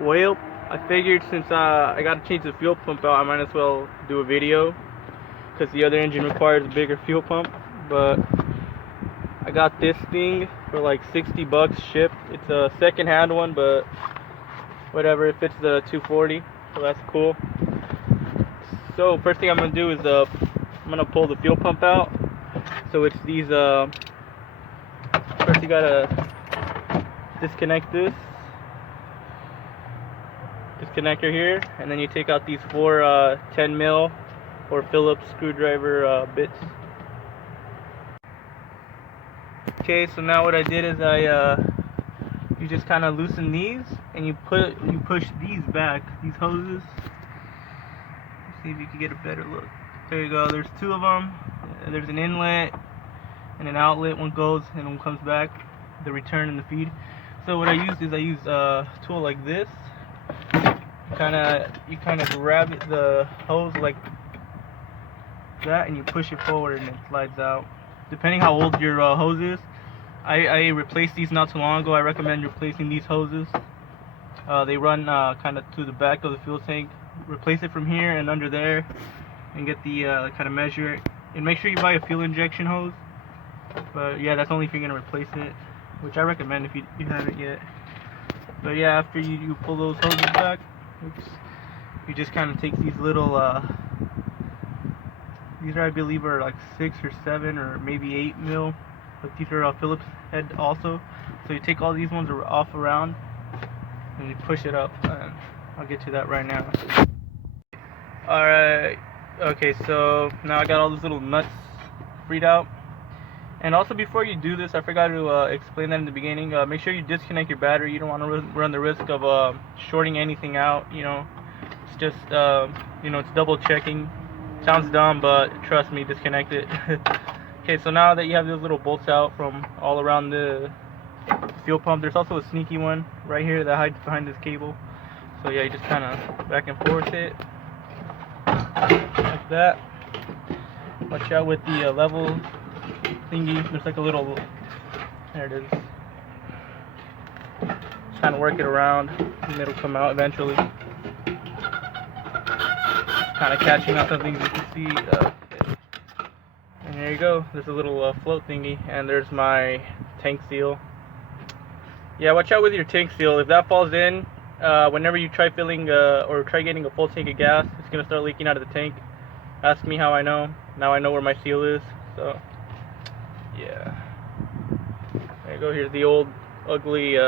Well, I figured since I gotta change the fuel pump out, I might as well do a video because the other engine requires a bigger fuel pump. But I got this thing for like 60 bucks shipped. It's a second-hand one, but whatever, it fits the 240, so that's cool. So first thing I'm gonna do is I'm gonna pull the fuel pump out. So it's these first you gotta disconnect this disconnector here, and then you take out these four 10 mil or Phillips screwdriver bits. Okay, so now what I did is you just kind of loosen these and you push these back, these hoses. Let's see if you can get a better look. There you go. There's two of them. There's an inlet and an outlet. One goes and one comes back. The return and the feed. So what I used is a tool like this. You kind of grab the hose like that and you push it forward and it slides out. Depending how old your hose is. I replaced these not too long ago. I recommend replacing these hoses. They run kind of to the back of the fuel tank. Replace it from here and under there, and get the kind of measure it. And make sure you buy a fuel injection hose. But yeah, that's only if you're gonna replace it, which I recommend if you haven't yet. But yeah, after you pull those hoses back, you just kind of take these little these are, I believe, are like 6 or 7 or maybe 8 mil, but these are Phillips head also. So you take all these ones off around and you push it up, and I'll get to that right now. Alright, okay, so now I got all these little nuts freed out. And also, before you do this, I forgot to explain that in the beginning. Make sure you disconnect your battery. You don't want to run the risk of shorting anything out. You know, it's just it's double checking. Sounds dumb, but trust me, disconnect it. Okay, so now that you have those little bolts out from all around the fuel pump, there's also a sneaky one right here that hides behind this cable. So yeah, you just kind of back and forth it like that. Watch out with the level thingy. There's like a little, there it is. Just kind of work it around and it'll come out eventually. Kind of catching up on things you can see. And there you go. There's a little float thingy, and there's my tank seal. Yeah, watch out with your tank seal. If that falls in, whenever you try filling or try getting a full tank of gas, it's gonna start leaking out of the tank. Ask me how I know. Now I know where my seal is. So yeah, there you go. Here's the old ugly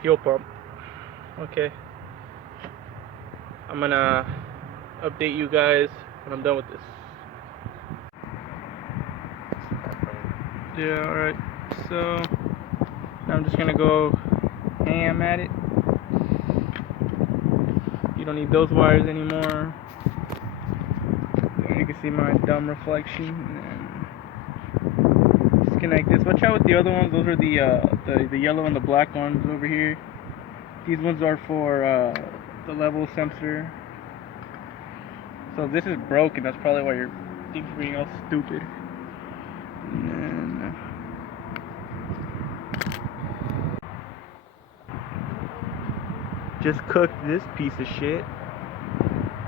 fuel pump. Okay, I'm gonna update you guys when I'm done with this. Yeah, alright, so I'm just gonna go ham at it. You don't need those wires anymore. You can see my dumb reflection. And disconnect this. Watch out with the other ones. Those are the yellow and the black ones over here. These ones are for the level sensor. So this is broken. That's probably why your thing's being all stupid. And then just cooked this piece of shit.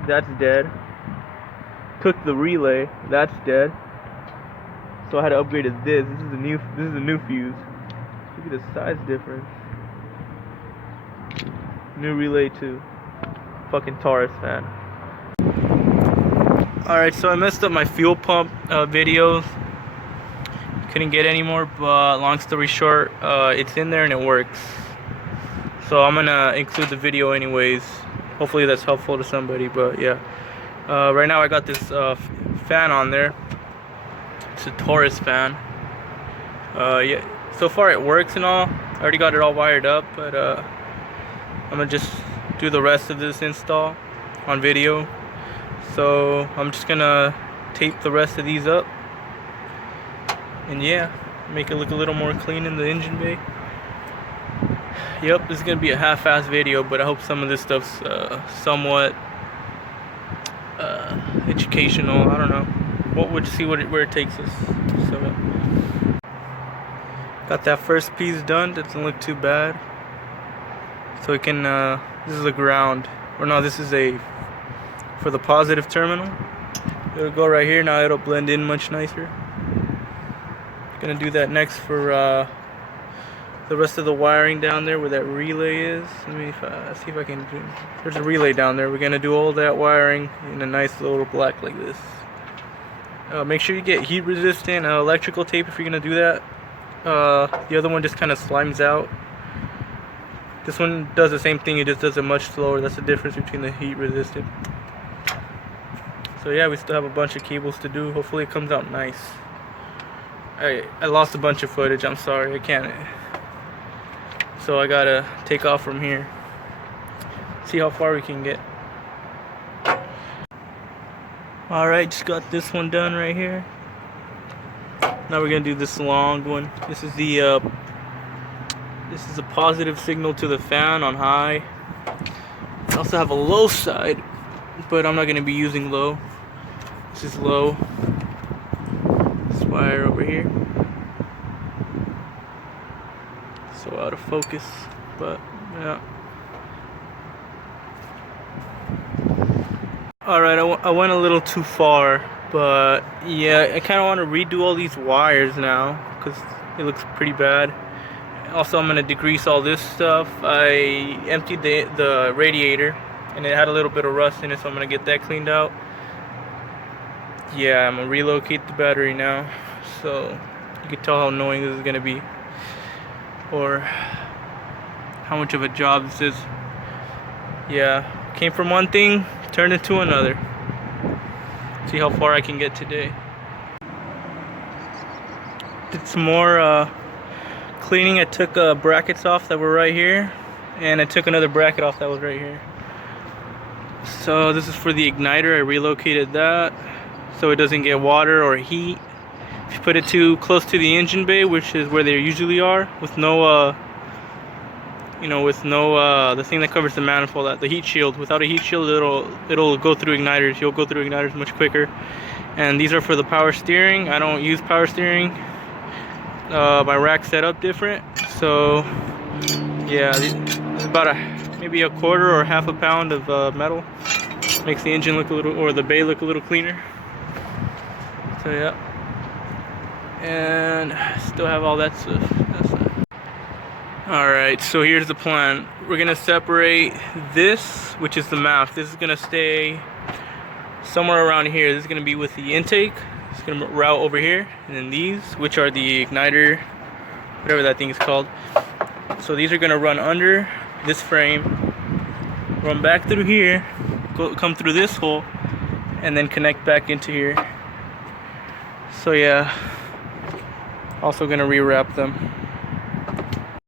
That's dead. Cooked the relay. That's dead. So I had to upgrade to this. This is a new fuse. Look at the size difference. New relay too. Fucking Taurus fan. Alright, so I messed up my fuel pump videos. Couldn't get any more, but long story short, it's in there and it works. So I'm gonna include the video anyways. Hopefully that's helpful to somebody, but yeah. Right now I got this fan on there. It's a Taurus fan. Yeah, so far it works and all. I already got it all wired up, but I'm gonna just do the rest of this install on video. So I'm just gonna tape the rest of these up, and yeah, make it look a little more clean in the engine bay. Yep, this is gonna be a half-assed video, but I hope some of this stuff's somewhat educational. I don't know. We'll just see where it takes us. So got that first piece done. Doesn't look too bad. So it can, this is a ground, or no, this is a, for the positive terminal. It'll go right here. Now it'll blend in much nicer. Gonna do that next for the rest of the wiring down there where that relay is. Let me see if I can do. There's a relay down there. We're gonna do all that wiring in a nice little black like this. Make sure you get heat resistant electrical tape if you're gonna do that. The other one just kind of slimes out. This one does the same thing, it just does it much slower. That's the difference between the heat resistant. So yeah, we still have a bunch of cables to do. Hopefully it comes out nice. I lost a bunch of footage, I'm sorry, I can't. So I gotta take off from here. See how far we can get. Alright, just got this one done right here. Now we're gonna do this long one. This is the this is a positive signal to the fan on high. I also have a low side, but I'm not gonna be using low. This is low. This wire over here. So out of focus, but yeah. Alright, I went a little too far, but yeah, I kind of want to redo all these wires now because it looks pretty bad. Also, I'm going to degrease all this stuff. I emptied the radiator and it had a little bit of rust in it, so I'm going to get that cleaned out. Yeah, I'm going to relocate the battery now, so you can tell how annoying this is going to be, or how much of a job this is. Yeah, came from one thing, turned into another. See how far I can get today. Did some more cleaning. I took brackets off that were right here, and I took another bracket off that was right here. So this is for the igniter. I relocated that so it doesn't get water or heat. If you put it too close to the engine bay, which is where they usually are, with no you know, with no the thing that covers the manifold, the heat shield. Without a heat shield, it'll go through igniters. You'll go through igniters much quicker. And these are for the power steering. I don't use power steering. My rack's set up different, so yeah, this is about maybe a quarter or half a pound of metal. Makes the engine look a little, or the bay look a little cleaner. So yeah, and still have all that stuff. Alright, so here's the plan. We're gonna separate this, which is the map. This is gonna stay somewhere around here. This is gonna be with the intake. It's gonna route over here, and then these, which are the igniter, whatever that thing is called. So these are gonna run under this frame, run back through here, come through this hole, and then connect back into here. So yeah, also gonna rewrap them.